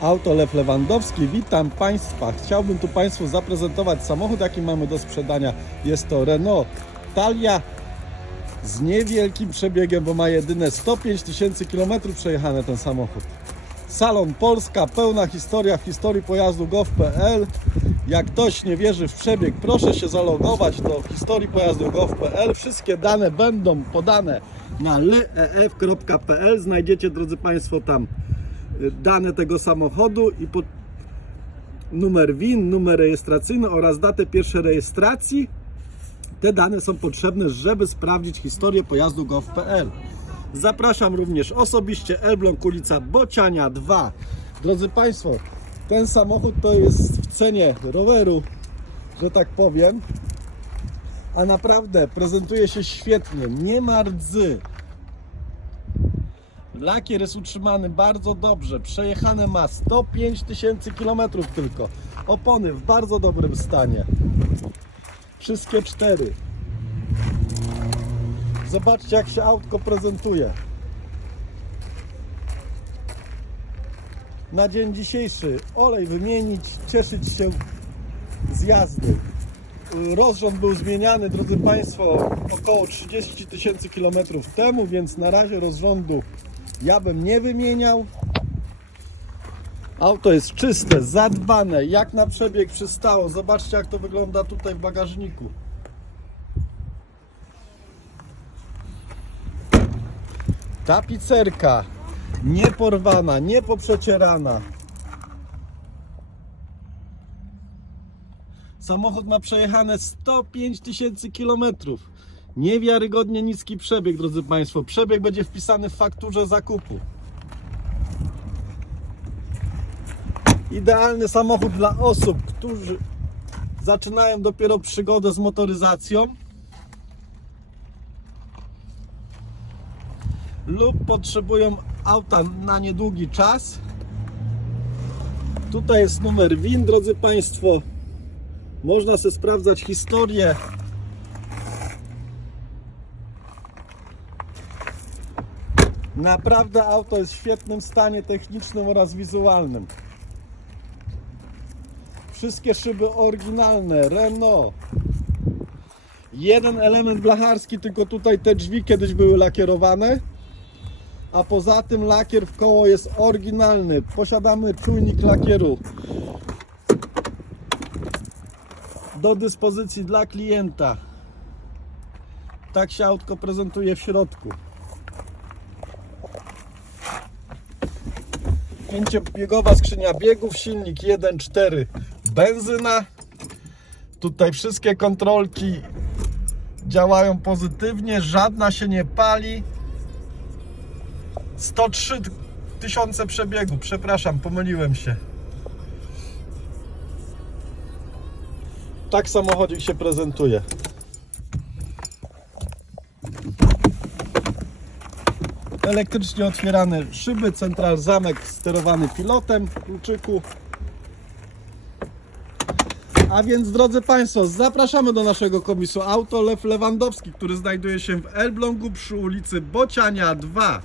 Auto Lew Lewandowski, witam Państwa. Chciałbym tu Państwu zaprezentować samochód, jaki mamy do sprzedania. Jest to Renault Talia z niewielkim przebiegiem, bo ma jedyne 105 tysięcy kilometrów przejechane ten samochód. Salon Polska, pełna historia w historii pojazdu gov.pl. Jak ktoś nie wierzy w przebieg, proszę się zalogować do historii pojazdu gov.pl. Wszystkie dane będą podane na lyef.pl. Znajdziecie, drodzy Państwo, tam dane tego samochodu i pod numer WIN, numer rejestracyjny oraz datę pierwszej rejestracji. Te dane są potrzebne, żeby sprawdzić historię pojazdu gov.pl. Zapraszam również osobiście Elbląg ulica Bociania 2. Drodzy Państwo, ten samochód to jest w cenie roweru, że tak powiem. A naprawdę prezentuje się świetnie, nie ma rdzy. Lakier jest utrzymany bardzo dobrze, przejechane ma 105 tysięcy kilometrów tylko. Opony w bardzo dobrym stanie. Wszystkie cztery. Zobaczcie jak się autko prezentuje. Na dzień dzisiejszy olej wymienić, cieszyć się z jazdy. Rozrząd był zmieniany, drodzy Państwo, około 30 tysięcy kilometrów temu, więc na razie rozrządu ja bym nie wymieniał. Auto jest czyste, zadbane, jak na przebieg przystało. Zobaczcie jak to wygląda tutaj w bagażniku. Tapicerka nie porwana, nie poprzecierana. Samochód ma przejechane 105 tysięcy kilometrów. Niewiarygodnie niski przebieg, drodzy Państwo. Przebieg będzie wpisany w fakturze zakupu. Idealny samochód dla osób, którzy zaczynają dopiero przygodę z motoryzacją lub potrzebują auta na niedługi czas. Tutaj jest numer WIN, drodzy Państwo. Można sobie sprawdzać historię. Naprawdę auto jest w świetnym stanie technicznym oraz wizualnym. Wszystkie szyby oryginalne, Renault. Jeden element blacharski, tylko tutaj te drzwi kiedyś były lakierowane. A poza tym lakier w koło jest oryginalny. Posiadamy czujnik lakieru do dyspozycji dla klienta. Tak się autko prezentuje w środku. Pięciobiegowa skrzynia biegów, silnik 1.4 benzyna. Tutaj wszystkie kontrolki działają pozytywnie, żadna się nie pali. 103 tysiące przebiegu, przepraszam, pomyliłem się. Tak samochodzik się prezentuje. Elektrycznie otwierane szyby, central zamek sterowany pilotem kluczyku. A więc drodzy Państwo, zapraszamy do naszego komisu Auto Lew Lewandowski, który znajduje się w Elblągu przy ulicy Bociania 2.